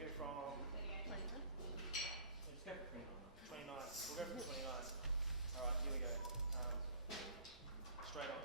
go from 29. We'll go from 29. Alright, here we go. Straight on.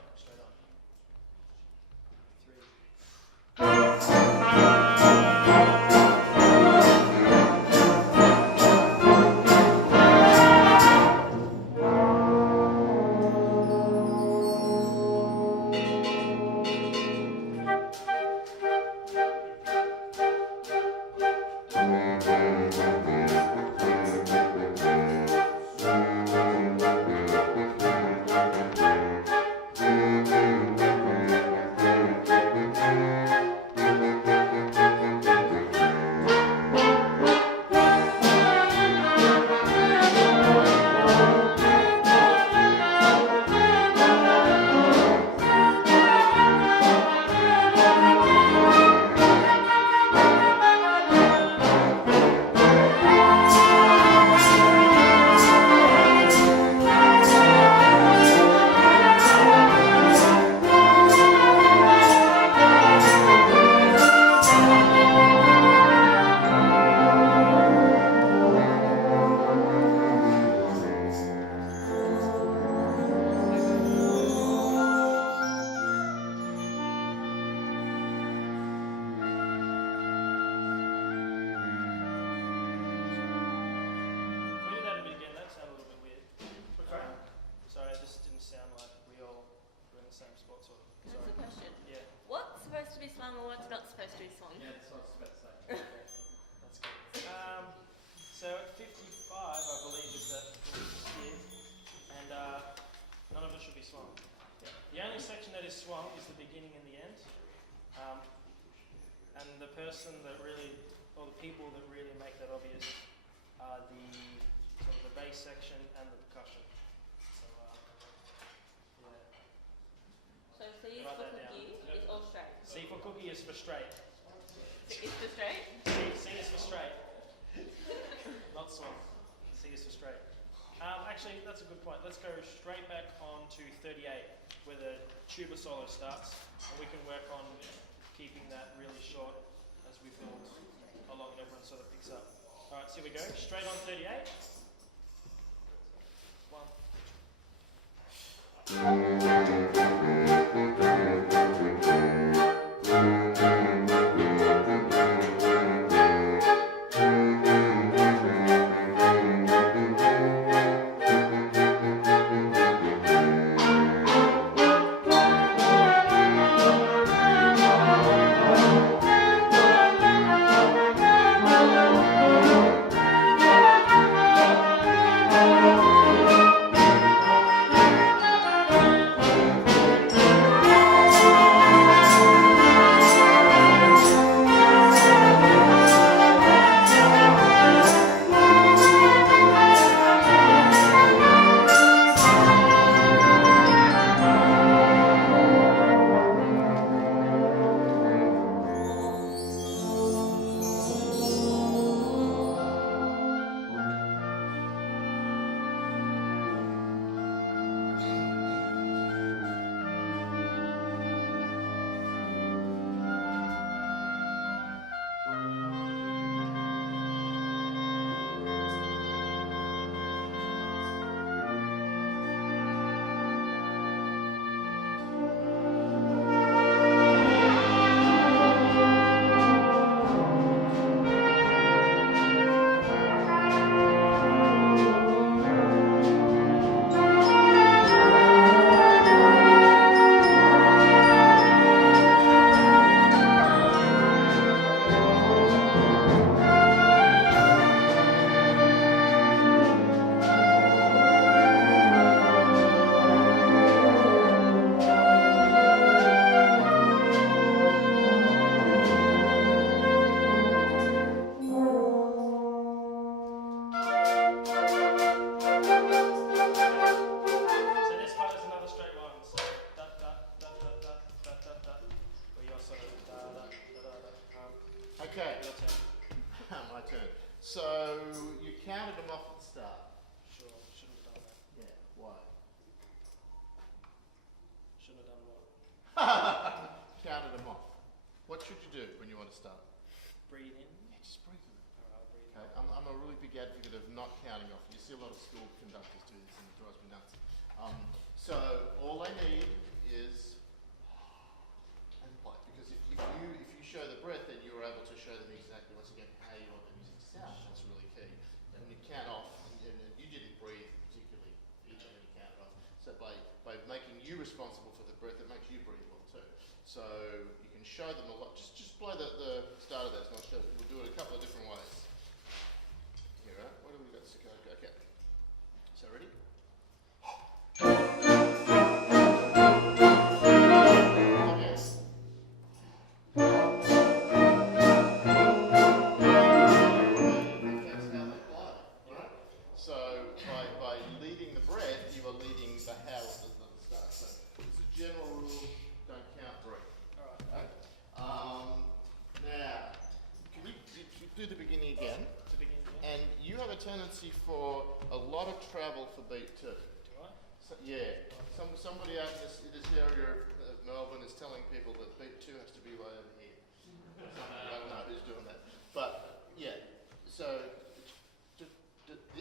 38, where the tuba solo starts, and we can work on keeping that really short as we build along and everyone sort of picks up. Alright, so here we go, straight on 38. Okay, my turn. So you counted them off at the start. Sure, shouldn't have done that. Yeah, why? Shouldn't have done what? Counted them off. What should you do when you want to start? Breathe in. Yeah, just breathe them Okay, I'm a really big advocate of not counting off. You see a lot of school conductors do this and it drives me nuts. So all they need is and play, because if you show the breath, then you're able to show them exactly once again how you want the music to sound. That's really key. And when you count off, and you didn't breathe particularly either when you counted off. So by making you responsible for the breath, it makes you breathe well too. So you can show them a lot. Just play the start of that. So I'll show. We'll do it a couple of different ways. Here, right? What have we got? Okay. So ready? Tendency for a lot of travel for beat 2. Do I? So, yeah. Somebody out in this area of Melbourne is telling people that beat 2 has to be way over here. I don't know who's doing that. But, yeah. So,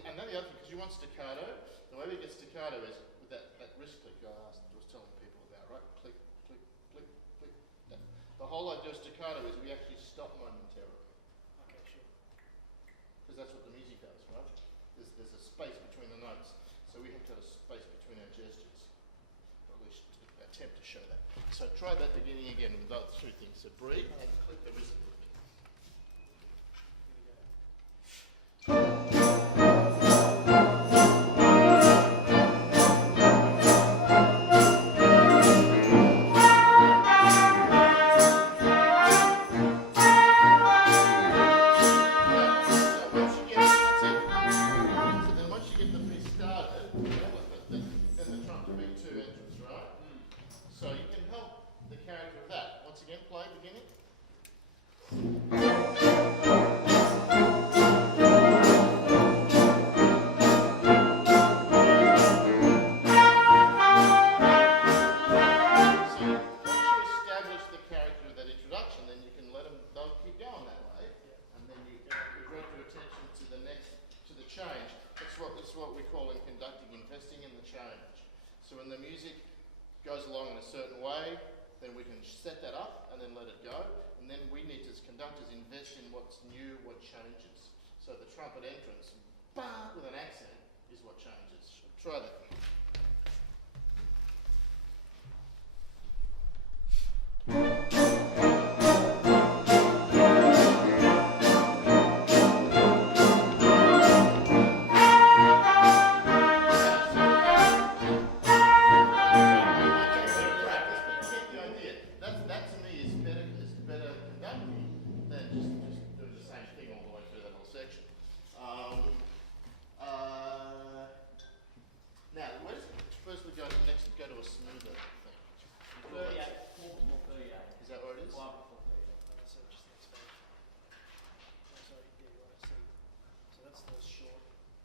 and then the other thing, because you want staccato, the way we get staccato is with that wrist click I was telling people about, right? Click, click, click, click. The whole idea of staccato is we actually stop momentarily. Okay, sure. Because that's what the music does, right? There's a space between the notes, so we have to have a space between our gestures. Or at least attempt to show that. So try that beginning again with those two things. So breathe and click the wrist. So when the music goes along in a certain way, then we can set that up and then let it go. And then we need to, as conductors, invest in what's new, what changes. So the trumpet entrance, bah, with an accent, is what changes. Try that.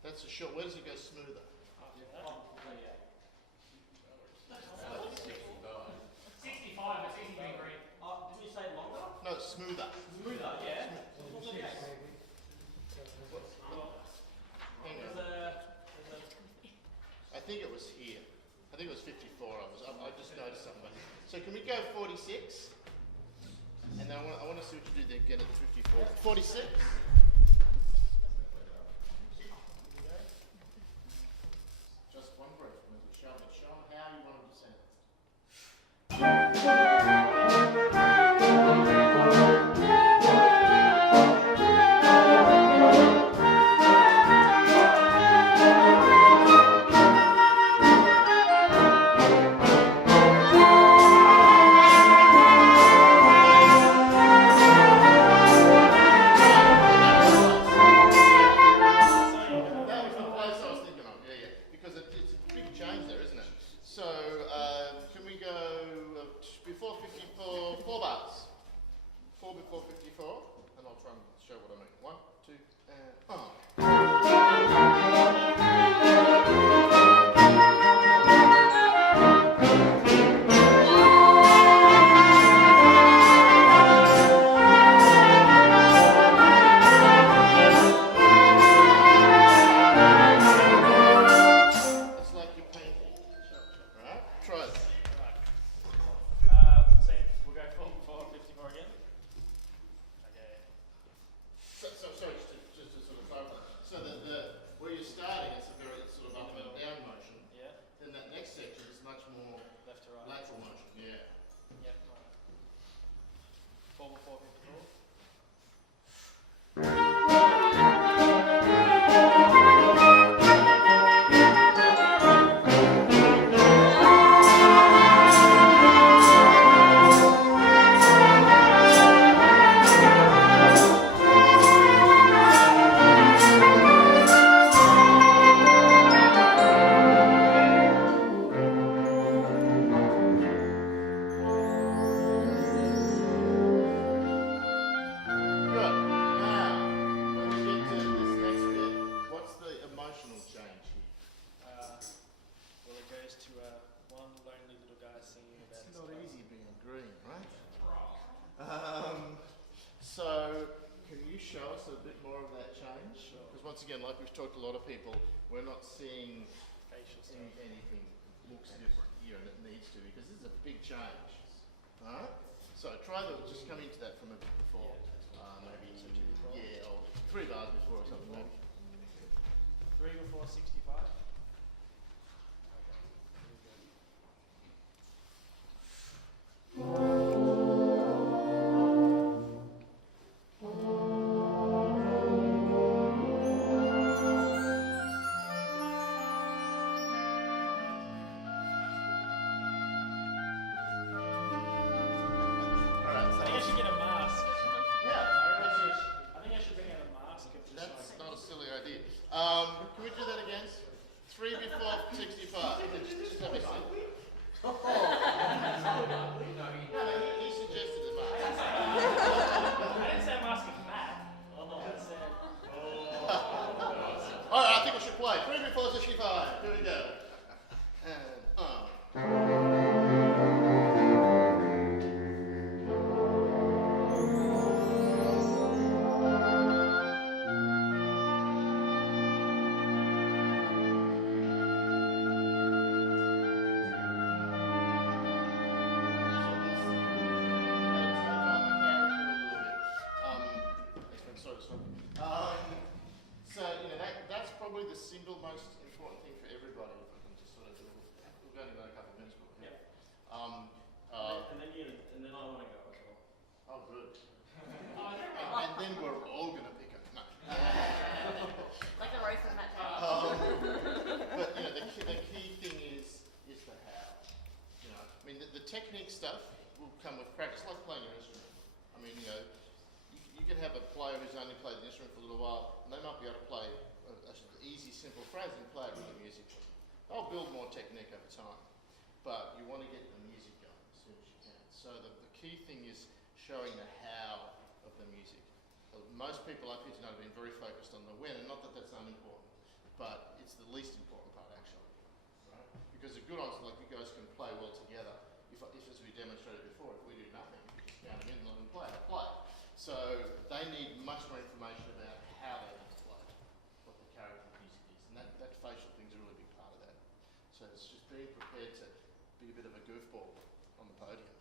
That's a short. Where does it go smoother? After that? 65, it's easy to agree. Did you say longer? No, smoother. Smoother, yeah. Hang on. I think it was here. I think it was 54. I just noticed something. So can we go 46? And then I want to see what you do there. Get it 54. 46. try it. Alright. Same. We'll go 4 before 54 again. Okay. Sorry, just to sort of clarify. So where you're starting, it's a very sort of up and down motion. Yeah. Then that next section is much more Left to right. lateral motion. Yeah. Yep. Right. 4 before 54. Good. Now, when we get to this next bit, what's the emotional change here? Well, it goes to one lonely little guy singing about It's his not car. easy being green, right? So, can you show us a bit more of that change? Sure. Because once again, like we've talked to a lot of people, we're not seeing Facial stuff. anything that looks different here, and it needs to, because this is a big change. Alright? So try to just come into that from a bit before. Maybe, yeah, or 3 bars before or something maybe. 3 before 65. Okay. Very good. Alright, I think I should get a mask. yeah, I think I should bring out a mask of just that's like. not a silly idea. Can we do that again? 3 before 65. Just have a seat. No, he suggested the mask. I didn't say a mask of Matt. I said. Alright, I think we should play. 3 before 65. Here we go. And So, you know, that's probably the single most important thing for everybody. If I can just sort of do, we've only got a couple of minutes, but Yeah. and then I want to go as well. oh, good. And then we're all going to pick it. No. Like the roast of Matt Taylor. But you know, the key thing is the how. You know, I mean, the technique stuff will come with practice, like playing your instrument. I mean, you know, you can have a player who's only played the instrument for a little while, and they might be able to play an easy, simple phrase and play it really musically. They'll build more technique over time, but you want to get the music going as soon as you can. So the key thing is showing the how of the music. Most people I've here tonight have been very focused on the when, and not that that's unimportant, but it's the least important part actually. Right? Because a good ensemble, like you guys can play well together. If as we demonstrated before, if we do nothing, we just count them in and let them play. So they need much more information about how they want to play, what the character of music is, and that facial thing's a really big part of that. So it's just being prepared to be a bit of a goofball on the podium.